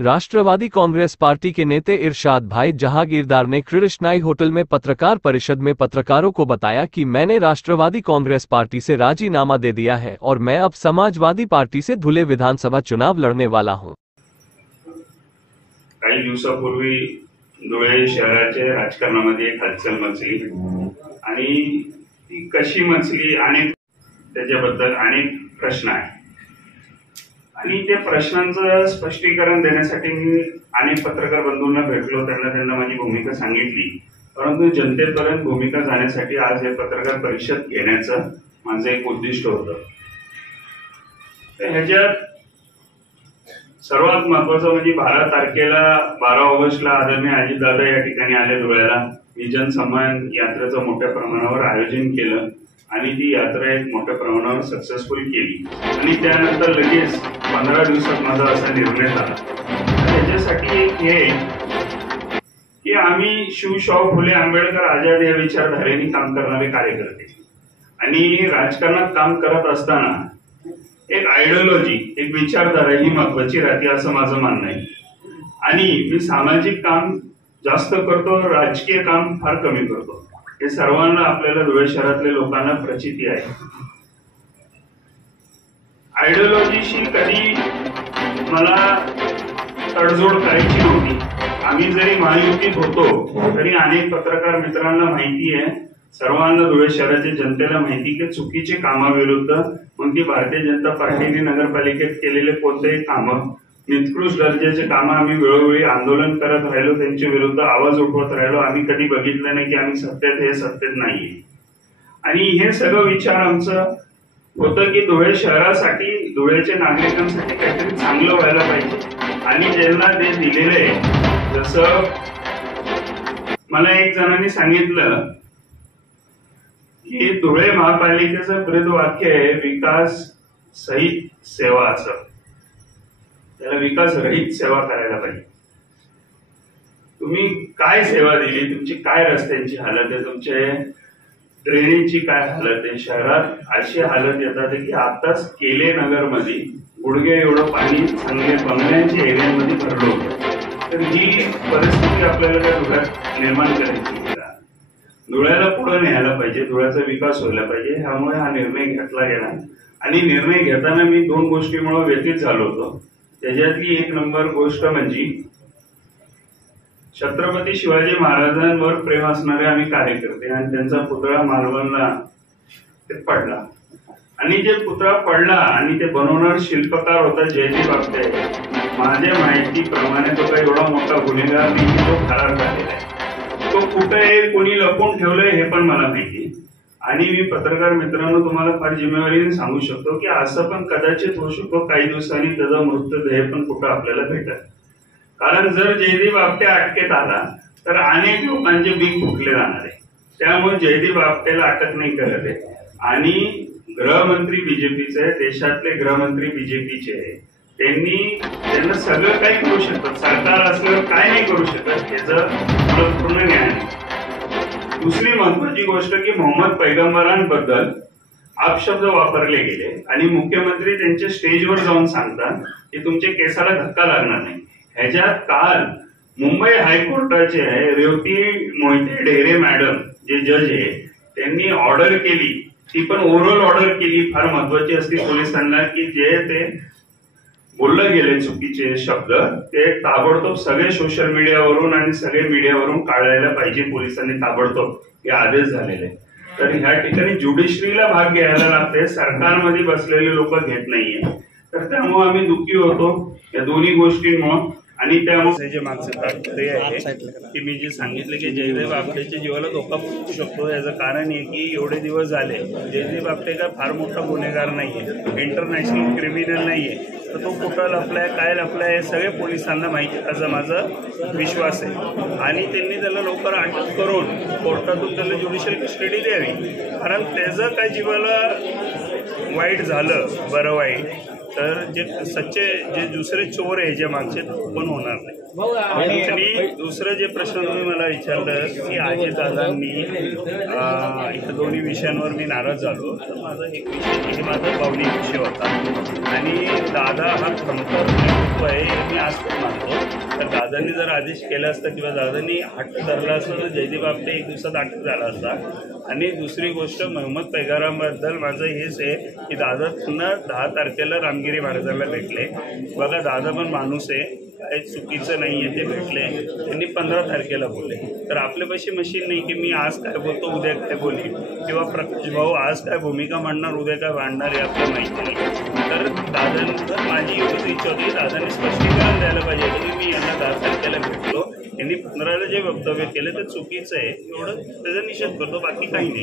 Rashtrawadi Congress party के नेता इरशाद भाई जहांगीरदार ने कृष्णाई होटल में पत्रकार परिषद में पत्रकारों को बताया कि मैंने राष्ट्रवादी कांग्रेस पार्टी से राजीनामा दे दिया है और मैं अब समाजवादी पार्टी से धुले विधानसभा चुनाव लड़ने वाला हूं। काही दिवसापूर्वी धुळे शहराच्या राजकारणामध्ये एक हलचल मचली आणि ती कशी मचली आणि त्याच्याबद्दल अनेक प्रश्न आहेत आणि त्या प्रश्नांचं स्पष्टीकरण देण्यासाठी मी अनेक पत्रकार बंधूंना भेटलो, त्यांना माझी भूमिका सांगितली, परंतु जनतेपर्यंत भूमिका जाण्यासाठी आज हे पत्रकार परिषद घेण्याचं माझं एक उद्दिष्ट होतं। ह्याच्यात सर्वात महत्वाचं म्हणजे 12 ऑगस्टला आदरणीय अजितदादा या ठिकाणी आले धुळ्याला। ही जनसन्मान यात्रेचं मोठ्या प्रमाणावर आयोजन केलं आणि ती यात्रा एक मोठ्या प्रमाणावर सक्सेसफुल केली आणि त्यानंतर लगेच 15 दिवसात माझा असा निर्णय झाला। त्याच्यासाठी हे की आम्ही शिवशाहू फुले आंबेडकर आझाद या विचारधारेने काम करणारे कार्यकर्ते आणि राजकारणात काम करत असताना एक आयडियोलॉजी, एक विचारधारा ही महत्वाची राहते असं माझं म्हणणं आहे। आणि मी सामाजिक काम जास्त करतो, राजकीय काम फार कमी करतो, हे सर्वांना आपल्याला धुळे शहरातल्या लोकांना प्रचिती आहे। आयडियोलॉजीशी कधी मला तडजोड करायची नव्हती। आम्ही जरी महायुतीत होतो तरी अनेक पत्रकार मित्रांना माहिती आहे, सर्वांना धुळे शहराच्या जनतेला माहिती की चुकीचे कामाविरुद्ध मग ती भारतीय जनता पार्टीने नगरपालिकेत केलेले कोणतेही कामं, निकृष्ट दर्जाचे कामं आम्ही वेळोवेळी आंदोलन करत राहिलो, त्यांच्या विरुद्ध आवाज उठवत राहिलो। आम्ही कधी बघितलं नाही की आम्ही सत्तेत हे सत्तेत नाहीये आणि हे सगळं विचार आमचं होतं की धुळे शहरासाठी, धुळेच्या नागरिकांसाठी काहीतरी चांगलं व्हायला पाहिजे आणि ज्यांना ते दिलेले, जसं मला एक जणांनी सांगितलं की धुळे महापालिकेचं ब्रीद वाक्य आहे विकास सहित सेवा, असं त्याला विकास रहित सेवा करायला पाहिजे। तुम्ही काय सेवा दिली, तुमची काय रस्त्यांची हालत आहे, तुमचे ड्रेनेजची काय हालत आहे, शहरात अशी हालत येतात की आताच केले नगर मध्ये गुडघे एवढं पाणी चांगले बंगल्यांच्या एरियामध्ये भरलं होतं। तर ही परिस्थिती आपल्याला त्या धुळ्यात निर्माण करायची, धुळ्याला पुढे न्यायला पाहिजे, धुळ्याचा विकास व्हायला पाहिजे, ह्यामुळे हा निर्णय घेतला गेला। आणि निर्णय घेताना मी 2 गोष्टींमुळे व्यथित झालो होतो। त्याच्यातली एक नंबर गोष्ट म्हणजे छत्रपती शिवाजी महाराजांवर प्रेम असणारे आम्ही कार्यकर्ते आणि त्यांचा पुतळा मालवणला ते पडला आणि जे पुतळा पडला आणि ते बनवणार शिल्पकार होता जयदीप आपटे। माझ्या माहितीप्रमाणे तो काही एवढा मोठा गुन्हेगार नाही, तो फरार झालेला आहे। तो कुठे आहे, कोणी लपवून ठेवलंय हे पण मला माहिती आणि मी पत्रकार मित्रांनो तुम्हाला फार जिम्मेवारीने सांगू शकतो की असं पण कदाचित होऊ शकतो काही दिवसांनी त्याचा मृतदेह पण कुठं आपल्याला भेटेल। कारण जर जयदीप आपटे अटकेत आला तर अनेक लोकांचे बीक फुटले जाणार आहे, त्यामुळे जयदीप आपटेला अटक नाही करत आहे। आणि गृहमंत्री बीजेपीचे, देशातले गृहमंत्री बीजेपीचे आहे, त्यांना सगळं काही करू शकतात, सरकार असल्यावर काय नाही करू शकत याचं पूर्ण ज्ञान आहे। दुसरी महत्वाची गोष्ट की मोहम्मद पैगंबरांबद्दल अपशब्द वापरले गेले आणि मुख्यमंत्री त्यांच्या स्टेजवर जाऊन सांगतात की तुमच्या केसाला धक्का लागणार नाही। ह्याच्यात काल मुंबई हायकोर्टाचे रेवती मोहिते ढेरे मॅडम जे जज आहे त्यांनी ऑर्डर केली, ती पण ओव्हरऑल ऑर्डर केली, फार महत्वाची असते पोलिसांना की जे ते बोलले गेले चुकीचे शब्द ते ताबडतोब सगळे सोशल मीडियावरून आणि सगळे मीडियावरून काढायला पाहिजे, पोलिसांनी ताबडतोब हे आदेश झालेले। तर ह्या ठिकाणी ज्युडिशरीला भाग घ्यायला लागते, सरकारमध्ये बसलेले लोक घेत नाहीये। तर त्यामुळे आम्ही दुःखी होतो या दोन्ही गोष्टींमुळे आणि त्यामुळे जे मागचं तात्पर्य आहे की मी जे सांगितलं की जयदेव आपटेच्या जीवाला धोका पोहोचू शकतो, याचं कारण आहे की एवढे दिवस झाले जयदेव आपटे काय फार मोठा गुन्हेगार नाहीये, इंटरनॅशनल क्रिमिनल नाहीये, तर तो कुठं लपलाय, काय लपलाय हे सगळे पोलिसांना माहिती असा माझा विश्वास आहे आणि त्यांनी त्याला लवकर अटक करून कोर्टातून त्याला ज्युडिशियल कस्टडी द्यावी। कारण त्याचं काय जीवाला वाईट झालं, बरं वाईट तर जे सच्चे जे दुसरे चोर आहे जे मागचे पण होणार नाही. आणि दुसरं जे प्रश्न तुम्ही मला विचारलं की अजित दादांनी इथं दोन्ही विषयांवर मी नाराज झालो, तर माझा एक विषय हे माझा भावनिक विषय होता आणि दादा हा खमकर नेतृत्व आहे हे मी आज पण मानतो. तर दादांनी जर आदेश केला असता किंवा दादांनी हट्ट धरला असता तर जयदीप आपटे एक दिवसात अटक झाला असता. आणि दुसरी गोष्ट मोहम्मद पैगारांबद्दल माझं हेच आहे की दादा पुन्हा 10 तारखेला रामगिरी महाराजांना भेटले. बघा दादा पण माणूस आहे, काही चुकीचं नाही आहे, ते भेटले. त्यांनी 15 तारखेला बोलले. तर आपल्यापाशी मशीन नाही की मी आज काय बोलतो उद्या काय बोलेन किंवा प्रकाश भाऊ आज काय भूमिका मांडणार उद्या काय मांडणार हे आपल्याला माहिती नाही. तर दादांचं माझी एवढीच इच्छा होती की दादांनी स्पष्टीकरण द्यायला पाहिजे की मी यांना 10 तारखेला भेटलो, यांनी 15ला जे वक्तव्य केलं ते चुकीचं आहे, एवढं त्याचा निषेध करतो, बाकी काही नाही.